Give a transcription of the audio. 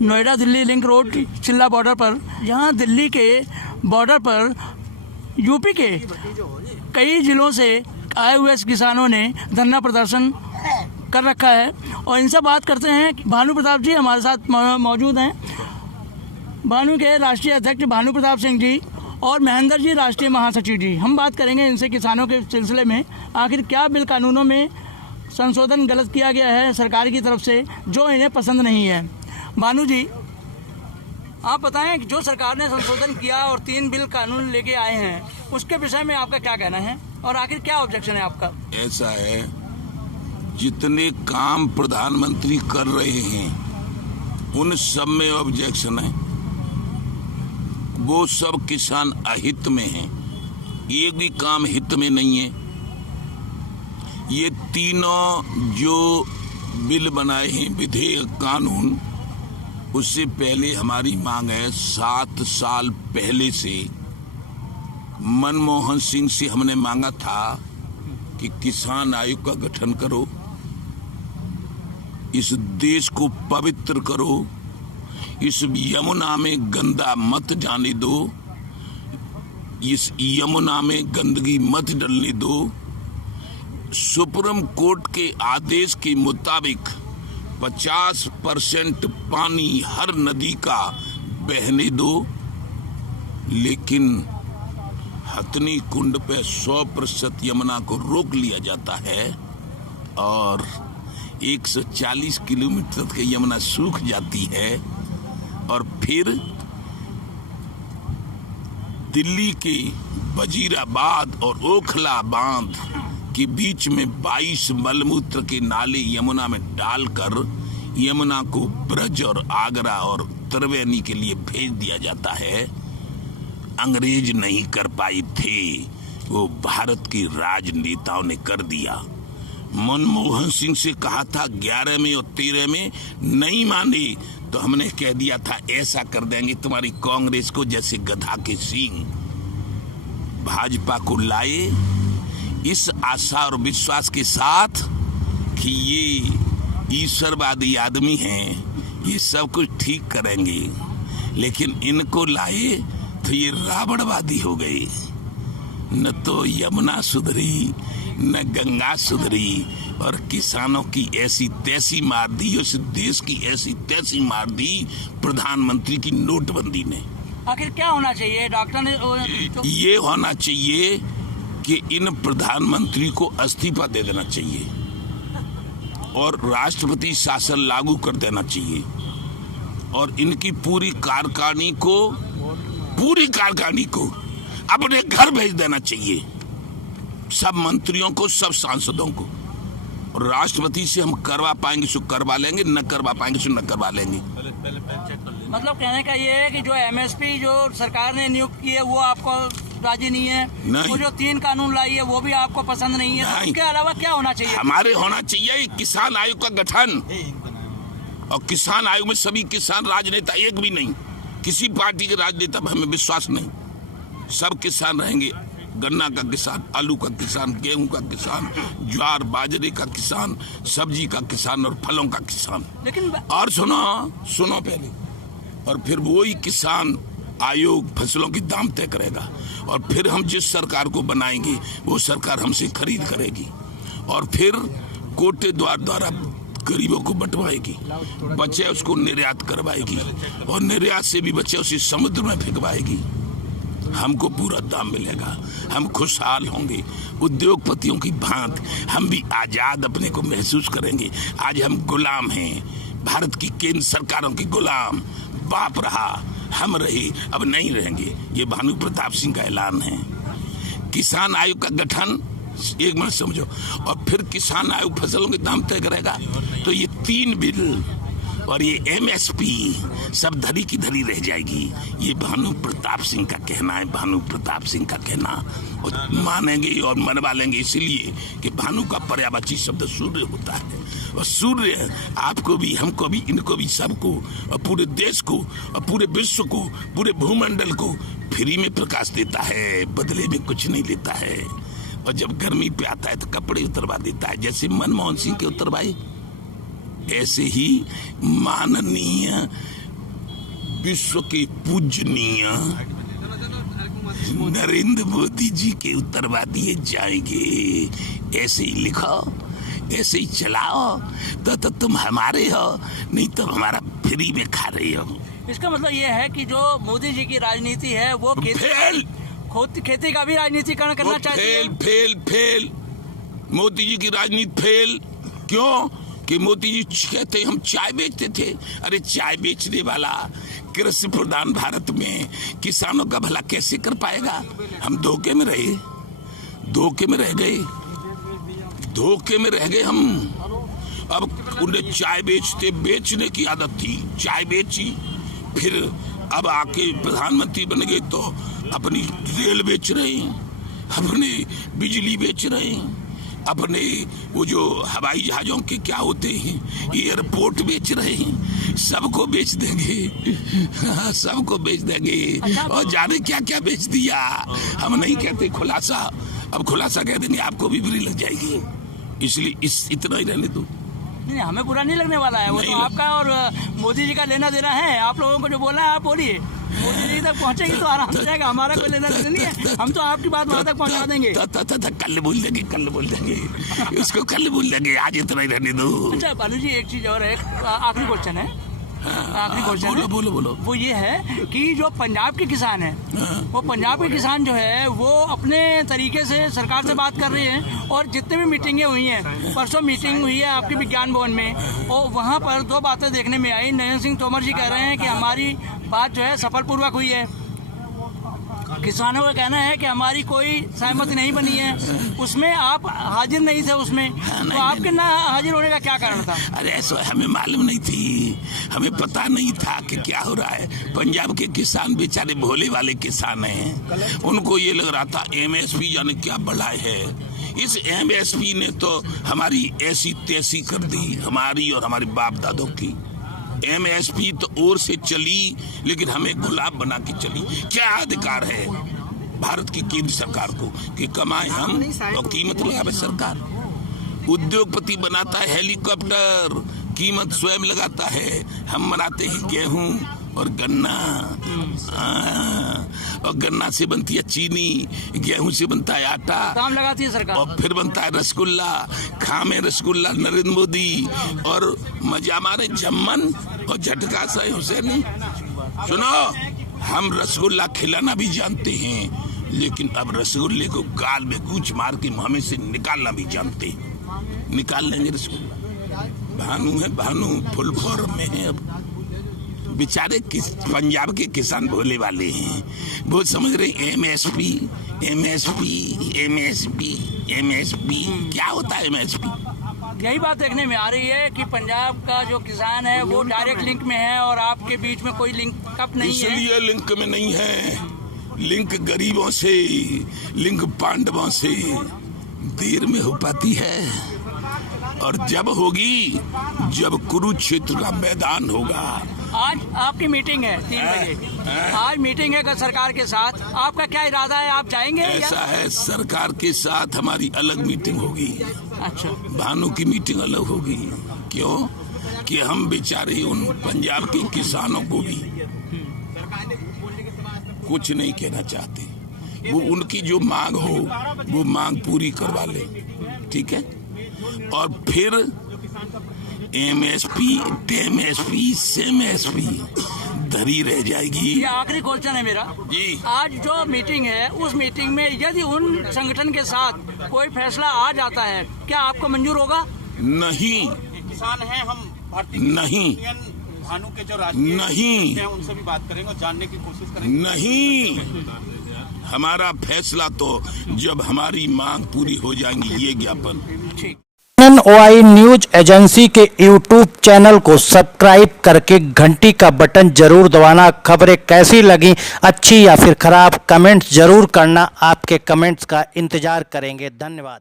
Noida Delhi link road चिल्ला border पर, यहाँ दिल्ली के बॉर्डर पर यूपी के कई जिलों से आए हुए किसानों ने धरना प्रदर्शन कर रखा है। और इनसे बात करते हैं। भानु प्रताप जी हमारे साथ मौजूद हैं। भानु के राष्ट्रीय अध्यक्ष भानु प्रताप सिंह जी और महेंद्र जी राष्ट्रीय महासचिव जी, हम बात करेंगे इनसे किसानों के सिलसिले में। आखिर क्या बिल कानूनों में संशोधन गलत किया गया है सरकार की तरफ से जो इन्हें पसंद नहीं है। भानु जी आप बताएं, जो सरकार ने संशोधन किया और 3 बिल कानून लेके आए हैं उसके विषय में आपका क्या कहना है और आखिर क्या ऑब्जेक्शन है आपका? ऐसा है, जितने काम प्रधानमंत्री कर रहे हैं उन सब में ऑब्जेक्शन है। वो सब किसान अहित में है, एक भी काम हित में नहीं है। ये तीनों जो बिल बनाए हैं विधेयक कानून, उससे पहले हमारी मांग है 7 साल पहले से मनमोहन सिंह से हमने मांगा था कि किसान आयोग का गठन करो, इस देश को पवित्र करो, इस यमुना में गंदा मत जाने दो, इस यमुना में गंदगी मत डलने दो। सुप्रीम कोर्ट के आदेश के मुताबिक 50% पानी हर नदी का बहने दो, लेकिन हथनी कुंड पे 100% यमुना को रोक लिया जाता है और 140 किलोमीटर तक यमुना सूख जाती है। और फिर दिल्ली के वजीराबाद और ओखला बांध के बीच में 22 मलमूत्र के नाले यमुना में डालकर यमुना को ब्रज और आगरा और त्रिवेणी के लिए भेज दिया जाता है। अंग्रेज नहीं कर पाए थे, वो भारत के राजनेताओं ने कर दिया। मनमोहन सिंह से कहा था 11 में और 13 में, नहीं माने तो हमने कह दिया था ऐसा कर देंगे तुम्हारी कांग्रेस को जैसे गधा के सींग। भाजपा को लाए इस आशा और विश्वास के साथ कि ये ईश्वरवादी आदमी हैं, ये सब कुछ ठीक करेंगे, लेकिन इनको लाए तो ये रावणवादी हो गए। न तो यमुना सुधरी न गंगा सुधरी और किसानों की ऐसी तैसी मार दी, उस देश की ऐसी तैसी मार दी प्रधानमंत्री की नोटबंदी ने। आखिर क्या होना चाहिए? डॉक्टर ने ये होना चाहिए कि इन प्रधानमंत्री को इस्तीफा दे देना चाहिए और राष्ट्रपति शासन लागू कर देना चाहिए और इनकी पूरी कारखानी को अपने घर भेज देना चाहिए, सब मंत्रियों को, सब सांसदों को। और राष्ट्रपति से हम करवा पाएंगे सो करवा लेंगे, न करवा पाएंगे सो न करवा लेंगे। मतलब कहने का ये है कि जो एमएसपी जो सरकार ने नियुक्त की है वो आपको राजी नहीं है, नहीं। वो जो 3 कानून लाई है वो भी आपको पसंद नहीं है, तो उसके अलावा क्या होना चाहिए? हमारे होना चाहिए किसान आयोग का गठन, और किसान आयोग में सभी किसान राजनेता, एक भी नहीं, किसी पार्टी के राजनेता पर हमें विश्वास नहीं। सब किसान रहेंगे, गन्ना का किसान, आलू का किसान, गेहूं का किसान, ज्वार बाजरे का किसान, सब्जी का किसान और फलों का किसान। लेकिन और सुनो पहले, और फिर वही किसान आयोग फसलों की दाम तय करेगा और फिर हम जिस सरकार को बनाएंगे वो सरकार हमसे खरीद करेगी और फिर कोटे द्वारा गरीबों को बंटवाएगी, बचे उसको निर्यात करवाएगी और निर्यात से भी बचे उसे समुद्र में फेंकवाएगी। हमको पूरा दाम मिलेगा, हम खुशहाल होंगे, उद्योगपतियों की भांति हम भी आजाद अपने को महसूस करेंगे। आज हम गुलाम हैं, भारत की केंद्र सरकारों के गुलाम। बाप रहा, हम रहे, अब नहीं रहेंगे। ये भानु प्रताप सिंह का ऐलान है। किसान आयोग का गठन, एक मिनट समझो, और फिर किसान आयोग फसलों के दाम तय करेगा। तो ये 3 बिल और ये एमएसपी सब धरी की धरी रह जाएगी। ये भानु प्रताप सिंह का कहना है, भानु प्रताप सिंह का कहना, और मानेंगे और मनवा लेंगे इसलिए कि भानु का पर्यायवाची शब्द सूर्य होता है और सूर्य आपको भी, हमको भी, इनको भी, सबको और पूरे देश को और पूरे विश्व को, पूरे भूमंडल को फ्री में प्रकाश देता है, बदले में कुछ नहीं लेता है। और जब गर्मी पे आता है तो कपड़े उतरवा देता है, जैसे मनमोहन सिंह के उतरवाए, ऐसे ही माननीय विश्व के पूजनीय नरेंद्र मोदी जी के उत्तरवादी जाएंगे। ऐसे ही लिखो, ऐसे ही चलाओ, तो तुम हमारे हो, नहीं तो हमारा फ्री में खा रहे हो। इसका मतलब ये है कि जो मोदी जी की राजनीति है वो खेती का भी राजनीतिकरण करना चाहती है। फेल मोदी जी की राजनीति फेल। क्यों? कि मोदी जी कहते हम चाय बेचते थे। अरे चाय बेचने वाला कृषि प्रधान भारत में किसानों का भला कैसे कर पाएगा? हम धोखे में रहे, धोखे में रह गए हम। अब उन्हें चाय बेचने की आदत थी, चाय बेची, फिर अब आके प्रधानमंत्री बन गए तो अपनी रेल बेच रहे हैं, अपनी बिजली बेच रहे हैं, अपने वो जो हवाई जहाजों के क्या होते हैं एयरपोर्ट बेच रहे हैं। सबको बेच देंगे, सबको बेच देंगे। और जाने क्या क्या बेच दिया। हम नहीं कहते खुलासा, अब खुलासा कह देंगे आपको भी बुरी लग जाएगी, इसलिए इतना ही रहने दो। नहीं, हमें बुरा नहीं लगने वाला है, वो तो आपका और मोदी जी का लेना देना है। आप लोगों को जो बोलना है आप बोलिए, मोदी जी तक पहुंचेगी तो आराम से जाएगा, हमारा कोई लेना देना नहीं है। हम तो आपकी बात वहां तक पहुंचा देंगे। कल बोल देंगे उसको कल बोल देंगे, आज इतना ही रहने दो। अच्छा भानु जी, एक चीज और है, आखिरी क्वेश्चन है, आखिरी क्वेश्चन बोलो। वो ये है कि जो पंजाब के किसान हैं, वो पंजाब के किसान जो है वो अपने तरीके से सरकार से बात कर रहे हैं, और जितने भी मीटिंगें हुई हैं, परसों मीटिंग हुई है आपके विज्ञान भवन में, और वहाँ पर दो बातें देखने में आई। नरेंद्र सिंह तोमर जी कह रहे हैं कि हमारी बात जो है सफलपूर्वक हुई है, किसानों का कहना है कि हमारी कोई सहमति नहीं बनी है, उसमें आप हाजिर नहीं थे उसमें। तो आपके ना हाजिर होने का क्या कारण था? अरे ऐसा हमें मालूम नहीं थी, हमें पता नहीं था कि क्या हो रहा है। पंजाब के किसान बेचारे भोले वाले किसान हैं, उनको ये लग रहा था MSP जाने क्या बढ़ा है। इस MSP ने तो हमारी ऐसी तैसी कर दी, हमारी और हमारे बाप दादों की। MSP तो और से चली, लेकिन हमें गुलाब बना के चली। क्या अधिकार है भारत की केंद्र सरकार को कि कमाए हम और कीमत लगावे सरकार? उद्योगपति बनाता है हेलीकॉप्टर, कीमत स्वयं लगाता है। हम बनाते हैं गेहूं और गन्ना, और गन्ना से बनती है चीनी, गेहूं से बनता है आटा, दाम लगाती है सरकार, और फिर बनता है रसगुल्ला। खामे रसगुल्ला नरेंद्र मोदी, और मजा मारे जम्मन और झटका से हुसैनी। सुनो, हम रसगुल्ला खिलाना भी जानते हैं, लेकिन अब रसगुल्ले को गाल में गूंच मार के मुंह से निकालना भी जानते हैं। निकाल लेंगे रसगुल्ला। भानु है, भानु फुल फॉर्म में है। अब बेचारे पंजाब के किसान भोले वाले हैं, वो समझ रहे MSP क्या होता है MSP? यही बात देखने में आ रही है कि पंजाब का जो किसान है वो डायरेक्ट लिंक में है और आपके बीच में कोई लिंक कप नहीं है। इसलिए लिंक में नहीं है। लिंक गरीबों से, लिंक पांडवों से देर में हो पाती है, और जब होगी, जब कुरुक्षेत्र का मैदान होगा। आज आपकी मीटिंग है 3 बजे, आज मीटिंग है सरकार के साथ, आपका क्या इरादा है, आप जाएंगे? ऐसा है, सरकार के साथ हमारी अलग मीटिंग होगी। अच्छा, भानु की मीटिंग अलग होगी। क्यों? कि हम बेचारे उन पंजाब के किसानों को भी कुछ नहीं कहना चाहते। वो उनकी जो मांग हो वो मांग पूरी करवा ले, ठीक है? और फिर MSP धरी रह जाएगी। ये आखिरी क्वेश्चन है मेरा जी। आज जो मीटिंग है, उस मीटिंग में यदि उन संगठन के साथ कोई फैसला आ जाता है, क्या आपको मंजूर होगा? नहीं, किसान हैं हम, भारतीय नहीं, भानु के जो राजनीतिक नहीं हैं उनसे भी बात करेंगे और जानने की कोशिश करेंगे। नहीं, हमारा फैसला तो जब हमारी मांग पूरी हो जाएंगी। ये ज्ञापन ठीक। NOI न्यूज एजेंसी के YouTube चैनल को सब्सक्राइब करके घंटी का बटन जरूर दबाना। खबरें कैसी लगी, अच्छी या फिर खराब, कमेंट्स जरूर करना। आपके कमेंट्स का इंतजार करेंगे। धन्यवाद।